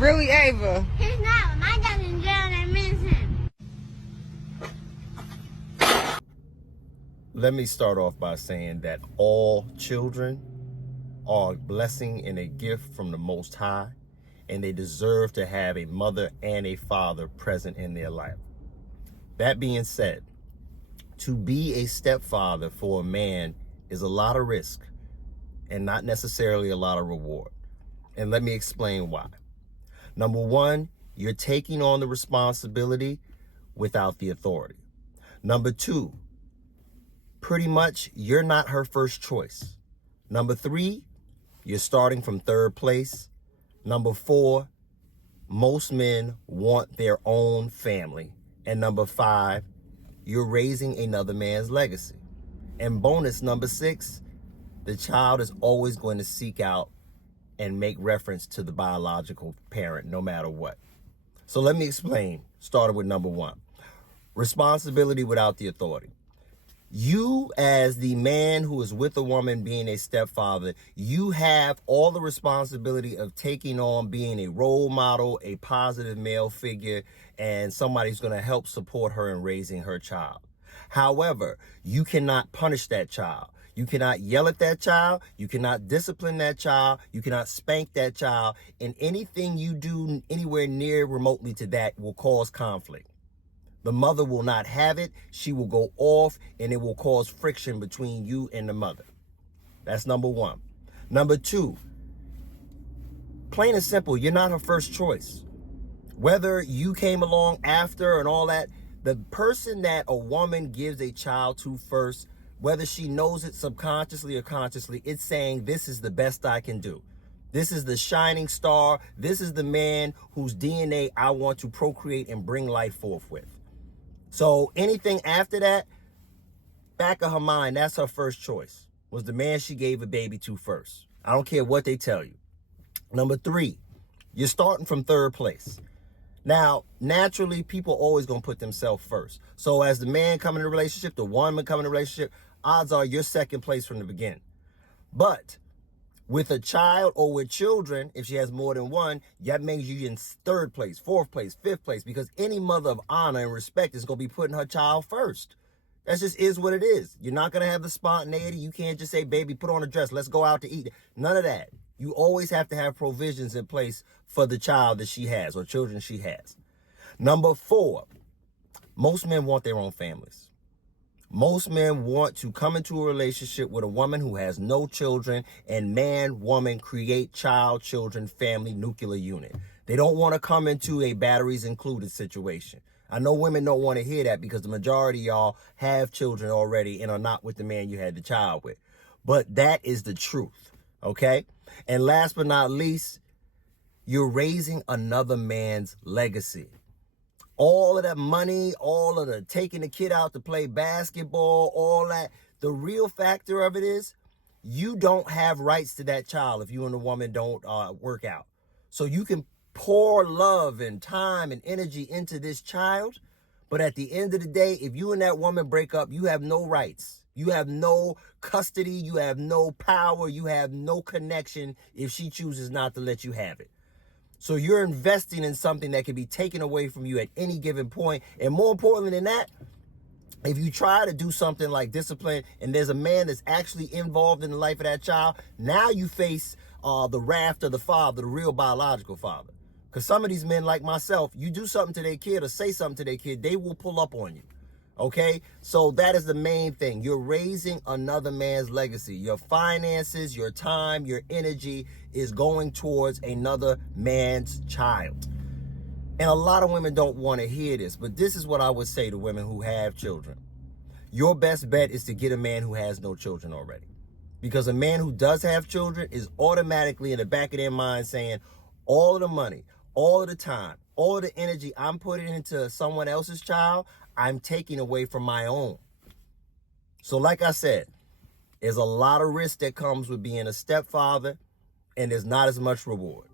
Really, Ava? He's not. My dad's in jail and I miss him. Let me start off by saying that all children are a blessing and a gift from the Most High, and they deserve to have a mother and a father present in their life. That being said, to be a stepfather for a man is a lot of risk and not necessarily a lot of reward. And let me explain why. Number one, you're taking on the responsibility without the authority. Number two, pretty much you're not her first choice. Number three, you're starting from third place. Number four, most men want their own family. And number five, you're raising another man's legacy. And bonus number six, the child is always going to seek out and make reference to the biological parent no matter what. So let me explain, starting with number one. Responsibility without the authority. You, as the man who is with a woman being a stepfather, you have all the responsibility of taking on being a role model, a positive male figure, and somebody who's going to help support her in raising her child. However, you cannot punish that child. You cannot yell at that child. You cannot discipline that child. You cannot spank that child. And anything you do anywhere near remotely to that will cause conflict. The mother will not have it. She will go off and it will cause friction between you and the mother. That's number one. Number two, plain and simple, you're not her first choice. Whether you came along after and all that, the person that a woman gives a child to first, whether she knows it subconsciously or consciously, it's saying, this is the best I can do. This is the shining star. This is the man whose DNA I want to procreate and bring life forth with. So anything after that, back of her mind, that's her first choice, was the man she gave a baby to first. I don't care what they tell you. Number three, you're starting from third place. Now, naturally, people always going to put themselves first. So as the man coming in a relationship, the woman coming in a relationship, odds are you're second place from the beginning. But with a child or with children, if she has more than one, that means you're in third place, fourth place, fifth place, because any mother of honor and respect is going to be putting her child first. That just is what it is. You're not going to have the spontaneity. You can't just say, baby, put on a dress. Let's go out to eat. None of that. You always have to have provisions in place for the child that she has or children she has. Number four, most men want their own families. Most men want to come into a relationship with a woman who has no children, and man, woman, create child, children, family, nuclear unit. They don't want to come into a batteries included situation. I know women don't want to hear that because the majority of y'all have children already and are not with the man you had the child with. But that is the truth, okay? And last but not least, you're raising another man's legacy. All of that money, all of the taking the kid out to play basketball, all that, the real factor of it is you don't have rights to that child if you and the woman don't work out. So you can pour love and time and energy into this child, but at the end of the day, if you and that woman break up, you have no rights. You have no custody, you have no power, you have no connection if she chooses not to let you have it. So you're investing in something that can be taken away from you at any given point. And more importantly than that, if you try to do something like discipline and there's a man that's actually involved in the life of that child, now you face the wrath of the father, the real biological father. Because some of these men like myself, you do something to their kid or say something to their kid, they will pull up on you. Okay, so that is the main thing. You're raising another man's legacy. Your finances, your time, your energy is going towards another man's child. And a lot of women don't want to hear this, but this is what I would say to women who have children. Your best bet is to get a man who has no children already. Because a man who does have children is automatically in the back of their mind saying, all of the money, all of the time, all of the energy I'm putting into someone else's child, I'm taking away from my own. So like I said, there's a lot of risk that comes with being a stepfather, and there's not as much reward.